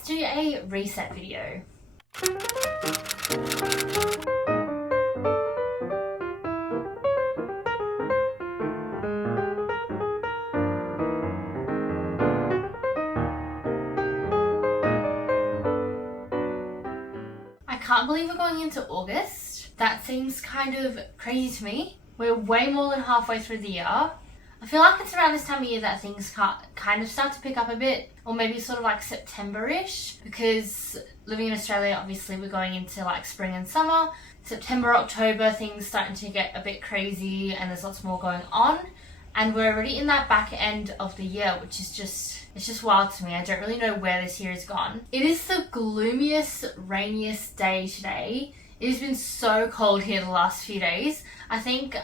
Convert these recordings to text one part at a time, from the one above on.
let's do a reset video. I can't believe we're going into August. That seems kind of crazy to me. We're way more than halfway through the year. I feel like it's around this time of year that things kind of start to pick up a bit, or maybe sort of like September-ish, because living in Australia, obviously we're going into like spring and summer. September, October, things starting to get a bit crazy and there's lots more going on. And we're already in that back end of the year, which is it's just wild to me. I don't really know where this year has gone. It is the gloomiest, rainiest day today. It has been so cold here the last few days. I think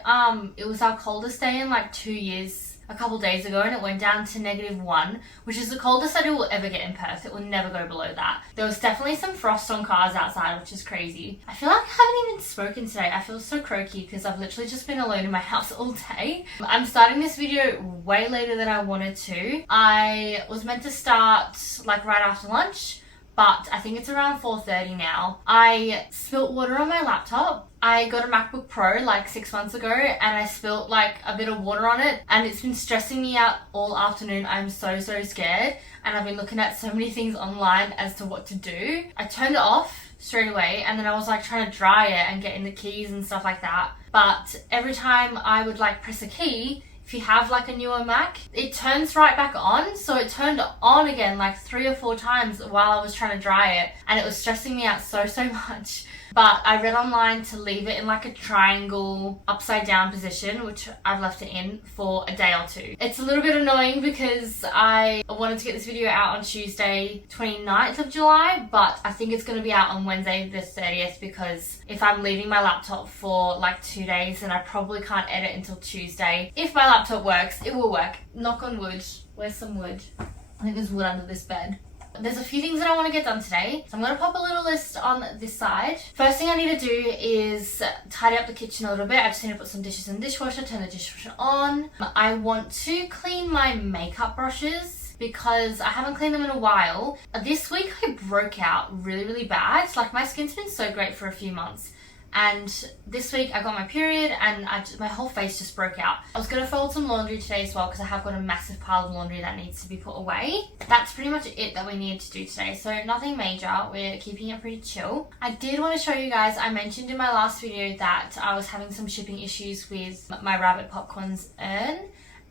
it was our coldest day in like 2 years a couple days ago, and it went down to -1, which is the coldest that it will ever get in Perth. It will never go below that. There was definitely some frost on cars outside, which is crazy. I feel like I haven't even spoken today. I feel so croaky because I've literally just been alone in my house all day. I'm starting this video way later than I wanted to. I was meant to start like right after lunch, but I think it's around 4:30 now. I spilt water on my laptop. I got a MacBook Pro like 6 months ago and I spilt like a bit of water on it, and it's been stressing me out all afternoon. I'm so scared, and I've been looking at so many things online as to what to do. I turned it off straight away, and then I was like trying to dry it and get in the keys and stuff like that. But every time I would like press a key, if you have like a newer Mac, it turns right back on. So it turned on again like 3 or 4 times while I was trying to dry it, and it was stressing me out so much. But I read online to leave it in like a triangle upside down position, which I've left it in for a day or 2. It's a little bit annoying because I wanted to get this video out on Tuesday 29th of July, but I think it's going to be out on Wednesday the 30th, because if I'm leaving my laptop for like 2 days, then I probably can't edit until Tuesday. If my laptop works, it will work. Knock on wood. Where's some wood? I think there's wood under this bed. There's a few things that I want to get done today, so I'm going to pop a little list on this side. First thing I need to do is tidy up the kitchen a little bit. I just need to put some dishes in the dishwasher, turn the dishwasher on. I want to clean my makeup brushes because I haven't cleaned them in a while. This week I broke out really bad. Like, my skin's been so great for a few months, and this week I got my period and my whole face just broke out. I was going to fold some laundry today as well because I have got a massive pile of laundry that needs to be put away. That's pretty much it that we needed to do today, so nothing major. We're keeping it pretty chill. I did want to show you guys, I mentioned in my last video that I was having some shipping issues with my Rabbit Popcorns urn,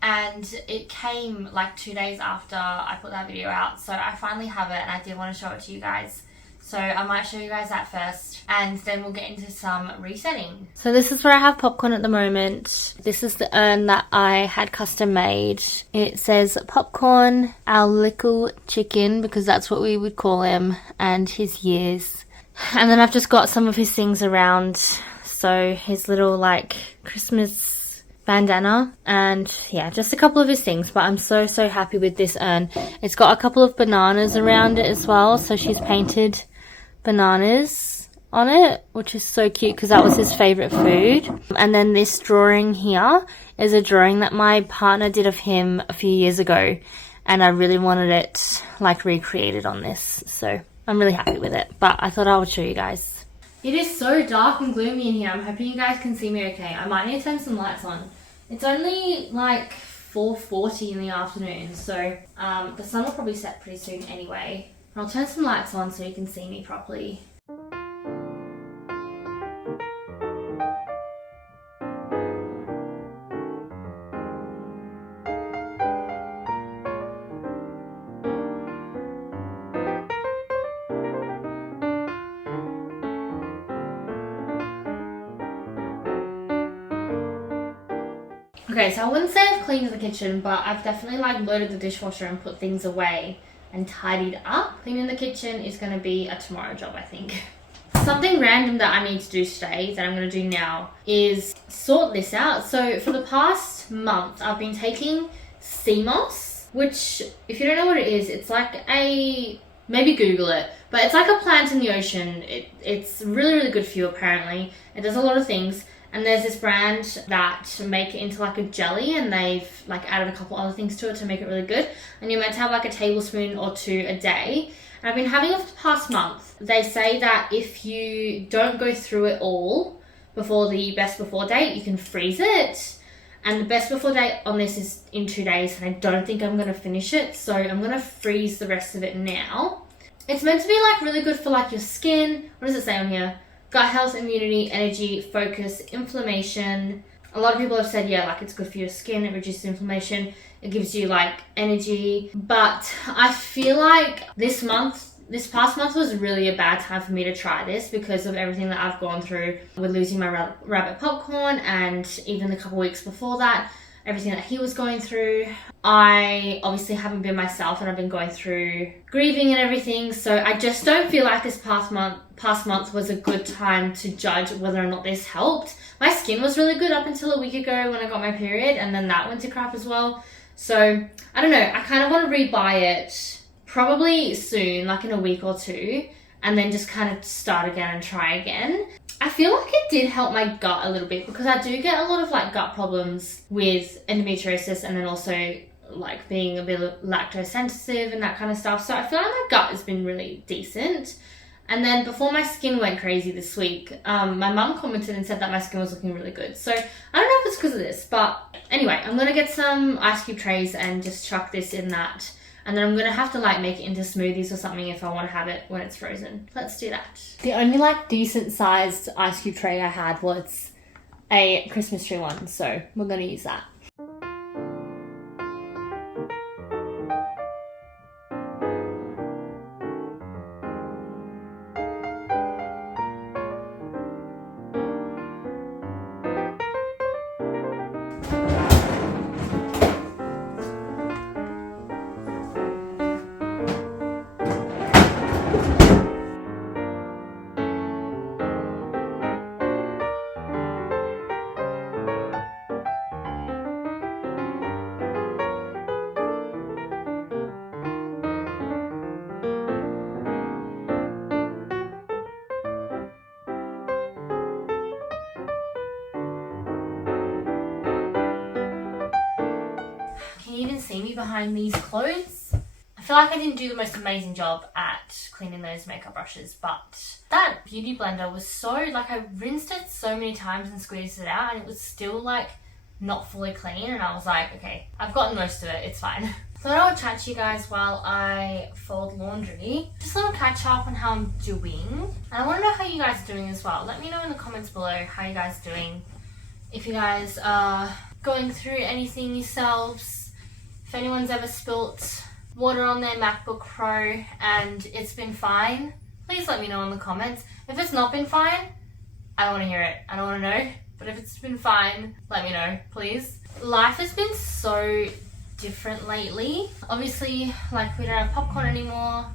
and it came like 2 days after I put that video out, so I finally have it and I did want to show it to you guys. So I might show you guys that first, and then we'll get into some resetting. So this is where I have popcorn at the moment. This is the urn that I had custom made. It says Popcorn, our little chicken, because that's what we would call him, and his years. And then I've just got some of his things around. So his little like Christmas bandana, and yeah, just a couple of his things. But I'm so happy with this urn. It's got a couple of bananas around it as well, so she's painted bananas on it, which is so cute because that was his favorite food. And then this drawing here is a drawing that my partner did of him a few years ago, and I really wanted it like recreated on this, so I'm really happy with it. But I thought I would show you guys. It is so dark and gloomy in here. I'm hoping you guys can see me okay. I might need to turn some lights on. It's only like 4:40 in the afternoon, so the sun will probably set pretty soon anyway. I'll turn some lights on so you can see me properly. Okay, so I wouldn't say I've cleaned the kitchen, but I've definitely like loaded the dishwasher and put things away and tidied up. Cleaning the kitchen is going to be a tomorrow job, I think. Something random that I need to do today, that I'm going to do now, is sort this out. So for the past month, I've been taking sea moss, which, if you don't know what it is, it's like a... maybe Google it, but it's like a plant in the ocean. It's really good for you, apparently. It does a lot of things. And there's this brand that make it into like a jelly, and they've like added a couple other things to it to make it really good. And you're meant to have like a tablespoon or 2 a day. I've been having it for the past month. They say that if you don't go through it all before the best before date, you can freeze it. And the best before date on this is in 2 days, and I don't think I'm going to finish it. So I'm going to freeze the rest of it now. It's meant to be like really good for like your skin. What does it say on here? Gut health, immunity, energy, focus, inflammation. A lot of people have said, yeah, like it's good for your skin. It reduces inflammation. It gives you like energy. But I feel like this past month was really a bad time for me to try this because of everything that I've gone through with losing my rabbit popcorn, and even the couple weeks before that, everything that he was going through. I obviously haven't been myself, and I've been going through grieving and everything. So I just don't feel like this past month was a good time to judge whether or not this helped. My skin was really good up until a week ago when I got my period, and then that went to crap as well. So I don't know. I kind of want to rebuy it probably soon, like in a week or two, and then just kind of start again and try again. I feel like it did help my gut a little bit because I do get a lot of like gut problems with endometriosis, and then also like being a bit lactose sensitive and that kind of stuff. So I feel like my gut has been really decent. And then before my skin went crazy this week, my mum commented and said that my skin was looking really good. So I don't know if it's because of this, but anyway, I'm going to get some ice cube trays and just chuck this in that. And then I'm going to have to like make it into smoothies or something if I want to have it when it's frozen. Let's do that. The only like decent sized ice cube tray I had was a Christmas tree one. So we're going to use that. Can you even see me behind these clothes? I feel like I didn't do the most amazing job at cleaning those makeup brushes, but that beauty blender was so, like, I rinsed it so many times and squeezed it out, and it was still like not fully clean, and I was like, okay, I've gotten most of it, it's fine. So I will chat to you guys while I fold laundry. Just a little catch up on how I'm doing. And I want to know how you guys are doing as well. Let me know in the comments below how you guys are doing. If you guys are going through anything yourselves. If anyone's ever spilt water on their MacBook Pro and it's been fine, please let me know in the comments. If it's not been fine, I don't want to hear it. I don't want to know. But if it's been fine, let me know, please. Life has been so different lately. Obviously, like, we don't have popcorn anymore,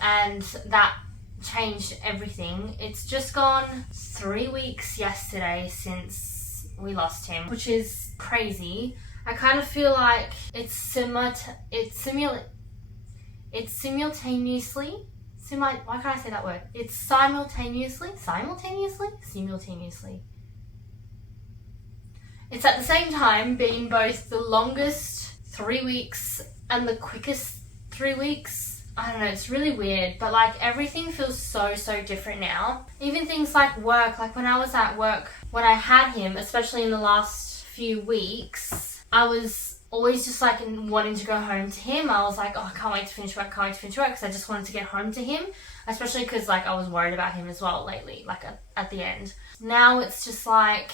and that changed everything. It's just gone 3 weeks yesterday since we lost him, which is crazy. I kind of feel like it's simultaneously, why can't I say that word? It's simultaneously. It's at the same time being both the longest 3 weeks and the quickest 3 weeks. I don't know, it's really weird, but like everything feels so different now. Even things like work, like when I was at work, when I had him, especially in the last few weeks, I was always just like wanting to go home to him. I was like, oh, I can't wait to finish work, because I just wanted to get home to him, especially because like I was worried about him as well lately, like at the end. Now it's just like,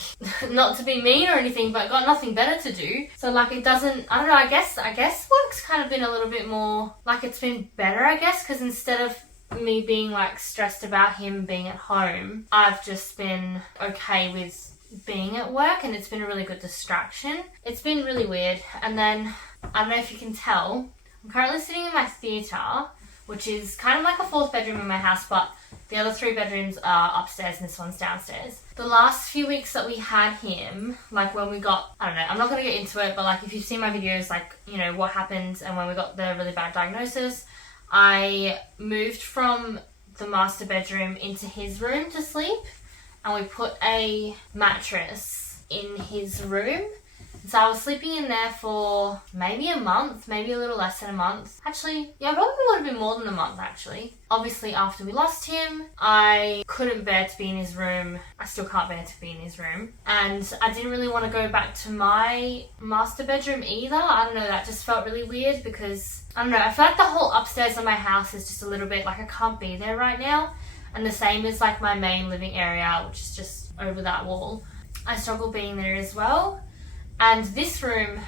not to be mean or anything, but got nothing better to do. So like it doesn't, I don't know, I guess work's kind of been a little bit more, like it's been better, I guess, because instead of me being like stressed about him being at home, I've just been okay with being at work, and it's been a really good distraction. It's been really weird. And then, I don't know if you can tell, I'm currently sitting in my theatre, which is kind of like a fourth bedroom in my house, but the other 3 bedrooms are upstairs and this one's downstairs. The last few weeks that we had him, like when we got, I don't know, I'm not going to get into it, but like if you've seen my videos, like, you know, what happened and when we got the really bad diagnosis, I moved from the master bedroom into his room to sleep, and we put a mattress in his room, So I was sleeping in there for maybe a month, maybe a little less than a month. Actually, yeah, probably would have been more than a month actually. Obviously, after we lost him, I couldn't bear to be in his room. I still can't bear to be in his room. And I didn't really want to go back to my master bedroom either. I don't know, that just felt really weird because, I don't know, I feel like the whole upstairs of my house is just a little bit like I can't be there right now. And the same as like my main living area, which is just over that wall. I struggle being there as well. And this room,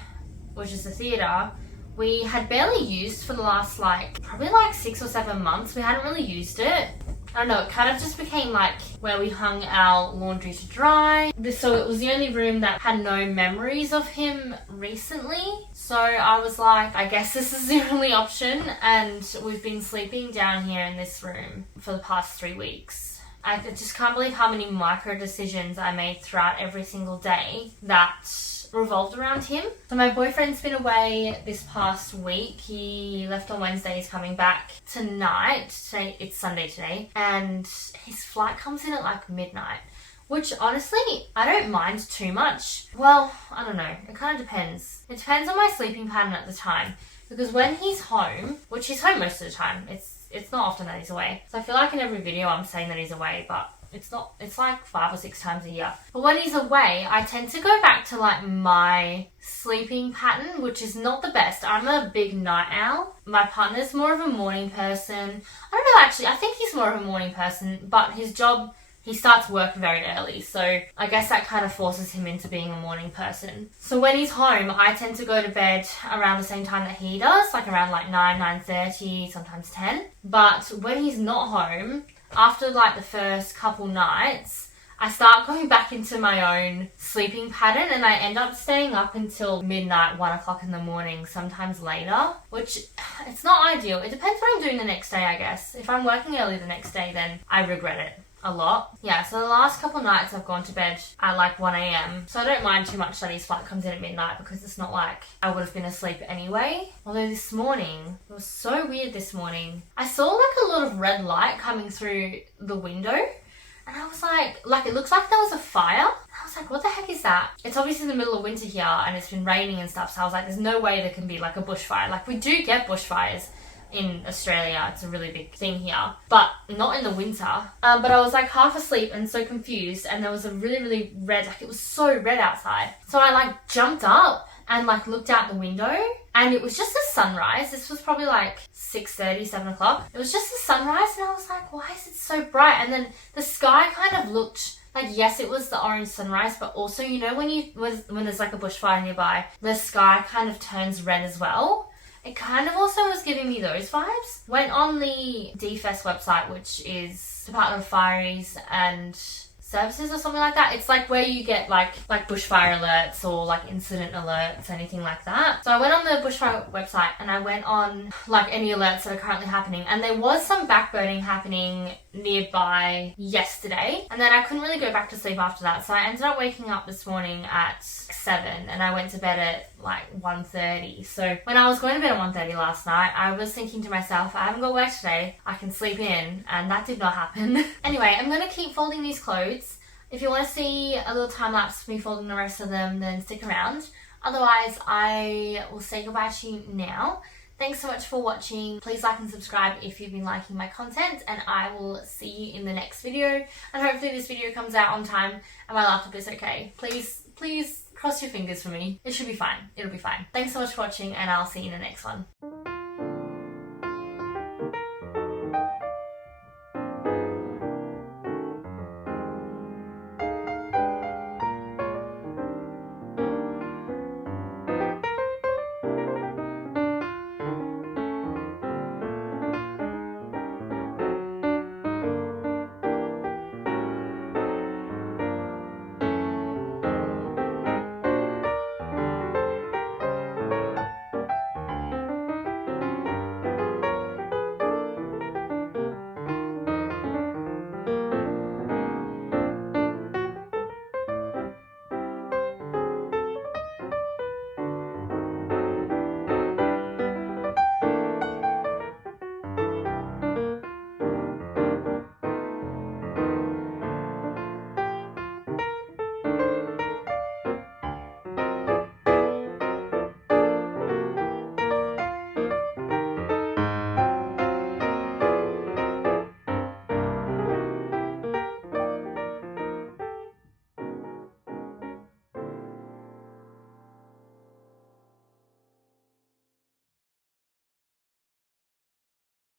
which is the theatre, we had barely used for the last probably 6 or 7 months. We hadn't really used it. I don't know, it kind of just became like where we hung our laundry to dry. So it was the only room that had no memories of him recently. So I was like, I guess this is the only option. And we've been sleeping down here in this room for the past 3 weeks. I just can't believe how many micro decisions I made throughout every single day that revolved around him. So my boyfriend's been away this past week. He left on Wednesday, he's coming back tonight. Today, it's Sunday today, and his flight comes in at midnight, which honestly, I don't mind too much. Well, I don't know, it kind of depends. It depends on my sleeping pattern at the time, because when he's home, which he's home most of the time, it's not often that he's away. So I feel like in every video I'm saying that he's away, but it's not. It's 5 or 6 times a year. But when he's away, I tend to go back to my sleeping pattern, which is not the best. I'm a big night owl. My partner's more of a morning person. I don't know, actually. I think he's more of a morning person, but his job, he starts work very early. So I guess that kind of forces him into being a morning person. So when he's home, I tend to go to bed around the same time that he does, around 9:30, sometimes 10. But when he's not home, after the first couple nights, I start going back into my own sleeping pattern, and I end up staying up until midnight, 1 o'clock in the morning, sometimes later, which it's not ideal. It depends what I'm doing the next day, I guess. If I'm working early the next day, then I regret it a lot. Yeah, so the last couple nights I've gone to bed at 1 a.m. So I don't mind too much that his flight comes in at midnight, because it's not like I would have been asleep anyway. Although this morning, it was so weird this morning. I saw a lot of red light coming through the window, and I was like it looks like there was a fire. I was like, what the heck is that? It's obviously the middle of winter here and it's been raining and stuff, so I was like, there's no way there can be a bushfire. We do get bushfires in Australia, it's a really big thing here, but not in the winter. But I was half asleep and so confused, and there was a really, really red, it was so red outside. So I jumped up and looked out the window, and it was just a sunrise. This was probably 6:30, 7 o'clock. It was just a sunrise, and I was like, why is it so bright? And then the sky kind of looked yes, it was the orange sunrise, but also, when there's a bushfire nearby, the sky kind of turns red as well. It kind of also was giving me those vibes. Went on the DFES website, which is Department of Fireys and Services or something like that. It's where you get bushfire alerts or incident alerts, anything like that. So I went on the bushfire website and I went on any alerts that are currently happening, and there was some backburning happening nearby yesterday, and then I couldn't really go back to sleep after that. So I ended up waking up this morning at 7 and I went to bed at 1:30. So when I was going to bed at 1:30 last night, I was thinking to myself, I haven't got work today, I can sleep in, and that did not happen. Anyway, I'm going to keep folding these clothes. If you want to see a little time lapse of me folding the rest of them, then stick around. Otherwise, I will say goodbye to you now. Thanks so much for watching. Please like and subscribe if you've been liking my content, and I will see you in the next video. And hopefully this video comes out on time and my laptop is okay. Please cross your fingers for me. It should be fine. It'll be fine. Thanks so much for watching, and I'll see you in the next one.